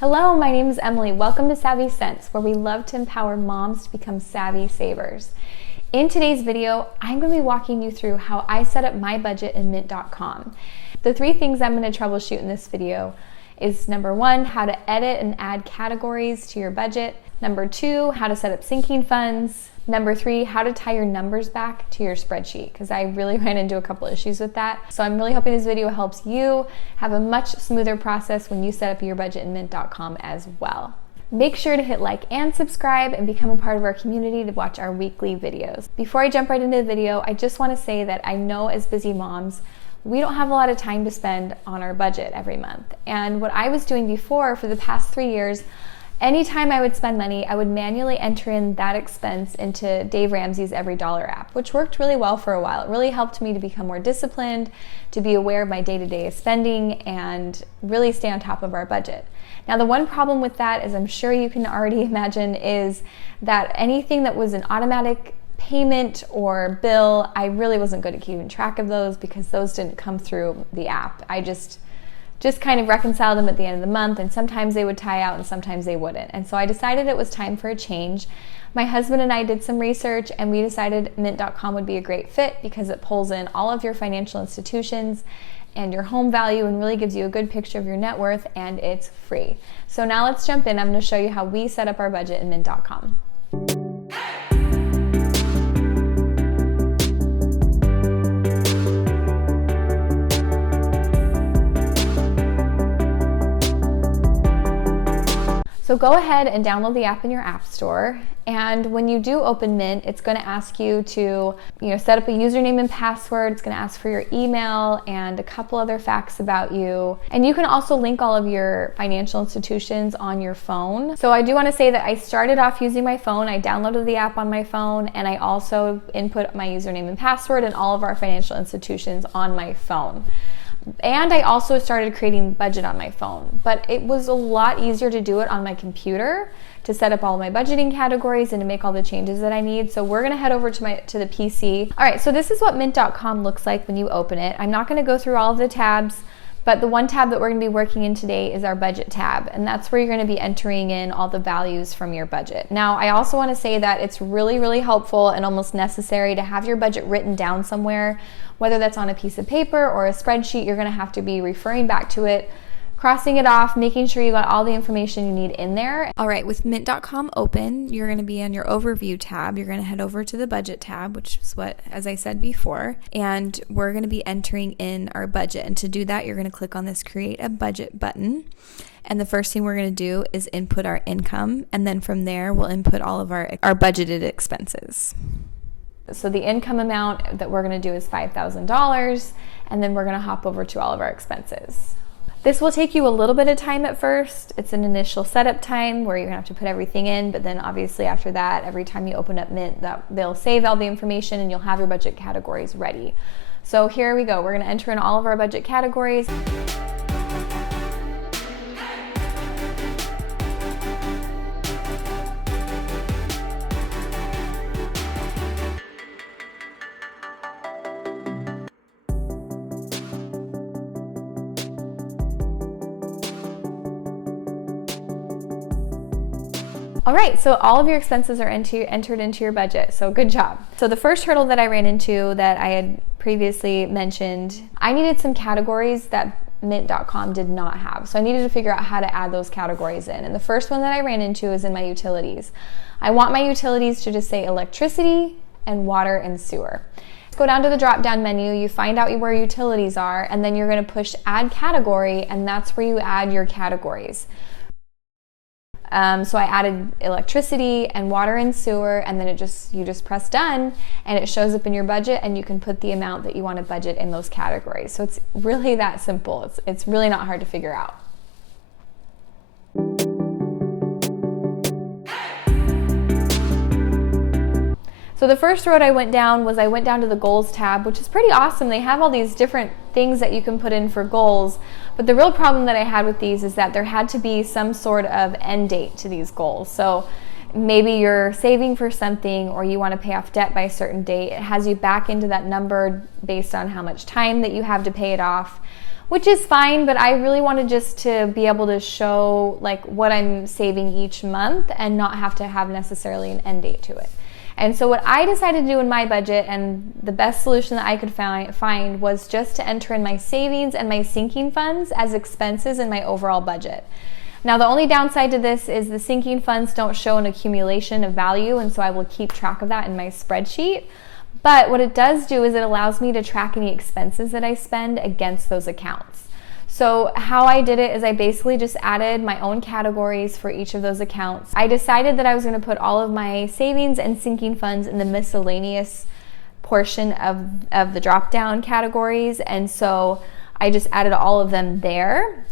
Hello, my name is Emily. Welcome to Savvy Cents, where we love to empower moms to become savvy savers. In today's video, I'm going to be walking you through how I set up my budget in Mint.com. The three things I'm going to troubleshoot in this video is number one, how to edit and add categories to your budget. Number two, how to set up sinking funds. Number three, how to tie your numbers back to your spreadsheet, because I really ran into a couple issues with that. So I'm really hoping this video helps you have a much smoother process when you set up your budget in Mint.com as well. Make sure to hit like and subscribe and become a part of our community to watch our weekly videos. Before I jump right into the video, I just want to say that I know as busy moms, we don't have a lot of time to spend on our budget every month. And what I was doing before for the past 3 years, anytime I would spend money, I would manually enter in that expense into Dave Ramsey's Every Dollar app, which worked really well for a while. It really helped me to become more disciplined, to be aware of my day-to-day spending, and really stay on top of our budget. Now, the one problem with that, as I'm sure you can already imagine, is that anything that was an automatic payment or bill, I really wasn't good at keeping track of those because those didn't come through the app. I just kind of reconcile them at the end of the month, and sometimes they would tie out and sometimes they wouldn't. And so I decided it was time for a change. My husband and I did some research and we decided Mint.com would be a great fit because it pulls in all of your financial institutions and your home value and really gives you a good picture of your net worth, and it's free. So now let's jump in. I'm going to show you how we set up our budget in Mint.com. So go ahead and download the app in your app store, and when you do open Mint, it's going to ask you to set up a username and password. It's going to ask for your email and a couple other facts about you. And you can also link all of your financial institutions on your phone. So I do want to say that I started off using my phone. I downloaded the app on my phone, and I also input my username and password and all of our financial institutions on my phone. And I also started creating budget on my phone, but it was a lot easier to do it on my computer to set up all my budgeting categories and to make all the changes that I need. So we're gonna head over to the PC. All right, so this is what Mint.com looks like when you open it. I'm not gonna go through all of the tabs, but the one tab that we're gonna be working in today is our budget tab, and that's where you're gonna be entering in all the values from your budget. Now, I also wanna say that it's really, really helpful and almost necessary to have your budget written down somewhere, whether that's on a piece of paper or a spreadsheet. You're gonna have to be referring back to it, crossing it off, making sure you got all the information you need in there. All right, with Mint.com open, you're gonna be on your overview tab. You're gonna head over to the budget tab, which is what, as I said before, and we're gonna be entering in our budget. And to do that, you're gonna click on this Create a Budget button. And the first thing we're gonna do is input our income, and then from there, we'll input all of our budgeted expenses. So the income amount that we're gonna do is $5,000, and then we're gonna hop over to all of our expenses. This will take you a little bit of time at first. It's an initial setup time where you're gonna have to put everything in, but then obviously after that, every time you open up Mint, they'll save all the information and you'll have your budget categories ready. So here we go. We're gonna enter in all of our budget categories. All right, so all of your expenses are entered into your budget, so good job. So the first hurdle that I ran into that I had previously mentioned, I needed some categories that Mint.com did not have. So I needed to figure out how to add those categories in. And the first one that I ran into is in my utilities. I want my utilities to just say electricity and water and sewer. Go down to the drop-down menu, you find out where utilities are, and then you're gonna push Add Category, and that's where you add your categories. So I added electricity and water and sewer, and then you just press done, and it shows up in your budget, and you can put the amount that you want to budget in those categories. So it's really that simple. It's really not hard to figure out. So the first road I went down to the goals tab, which is pretty awesome. They have all these different things that you can put in for goals, but the real problem that I had with these is that there had to be some sort of end date to these goals. So maybe you're saving for something or you want to pay off debt by a certain date. It has you back into that number based on how much time that you have to pay it off. which is fine, but I really wanted just to be able to show like what I'm saving each month and not have to have necessarily an end date to it. And so what I decided to do in my budget, and the best solution that I could find was just to enter in my savings and my sinking funds as expenses in my overall budget. Now, the only downside to this is the sinking funds don't show an accumulation of value, and so I will keep track of that in my spreadsheet. But what it does do is it allows me to track any expenses that I spend against those accounts. So how I did it is I basically just added my own categories for each of those accounts. I decided that I was going to put all of my savings and sinking funds in the miscellaneous portion of the drop-down categories, and so I just added all of them there.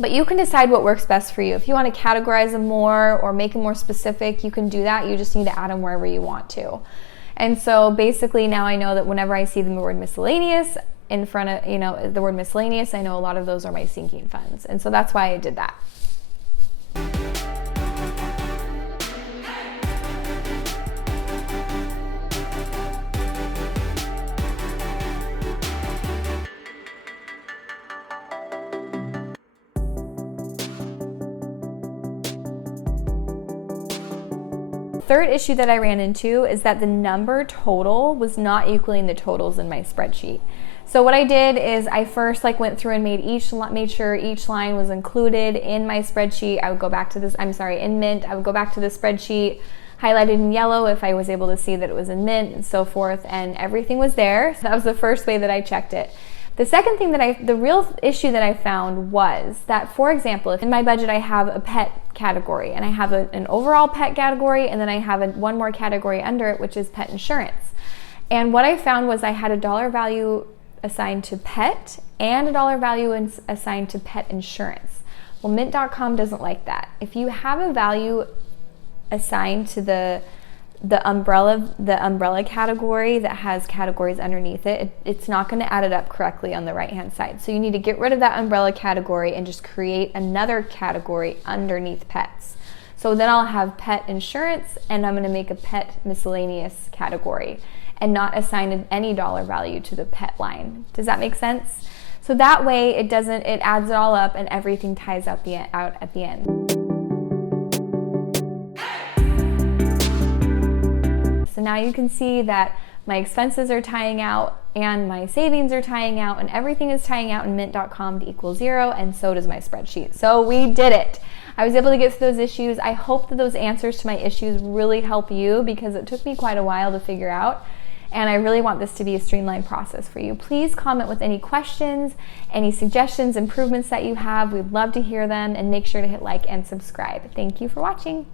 But you can decide what works best for you. If you want to categorize them more or make them more specific, you can do that. You just need to add them wherever you want to. And so basically now I know that whenever I see the word miscellaneous in front of, the word miscellaneous, I know a lot of those are my sinking funds. And so that's why I did that. Third issue that I ran into is that the number total was not equaling the totals in my spreadsheet. So what I did is I first went through and made sure each line was included in my spreadsheet. I would go back to this, in Mint, I would go back to the spreadsheet, highlighted in yellow if I was able to see that it was in Mint and so forth, and everything was there. So that was the first way that I checked it. The second thing the real issue that I found was that, for example, if in my budget I have a pet category and I have an overall pet category, and then I have one more category under it, which is pet insurance. And what I found was I had a dollar value assigned to pet and a dollar value assigned to pet insurance. Well, Mint.com doesn't like that. If you have a value assigned to the umbrella category that has categories underneath it, it's not going to add it up correctly on the right hand side. So you need to get rid of that umbrella category and just create another category underneath pets. So then I'll have pet insurance, and I'm going to make a pet miscellaneous category and not assign any dollar value to the pet line. Does that make sense? So that way it adds it all up and everything ties out at the end. So now you can see that my expenses are tying out and my savings are tying out and everything is tying out in Mint.com to equal 0, and so does my spreadsheet. So we did it. I was able to get through those issues. I hope that those answers to my issues really help you, because it took me quite a while to figure out, and I really want this to be a streamlined process for you. Please comment with any questions, any suggestions, improvements that you have. We'd love to hear them, and make sure to hit like and subscribe. Thank you for watching.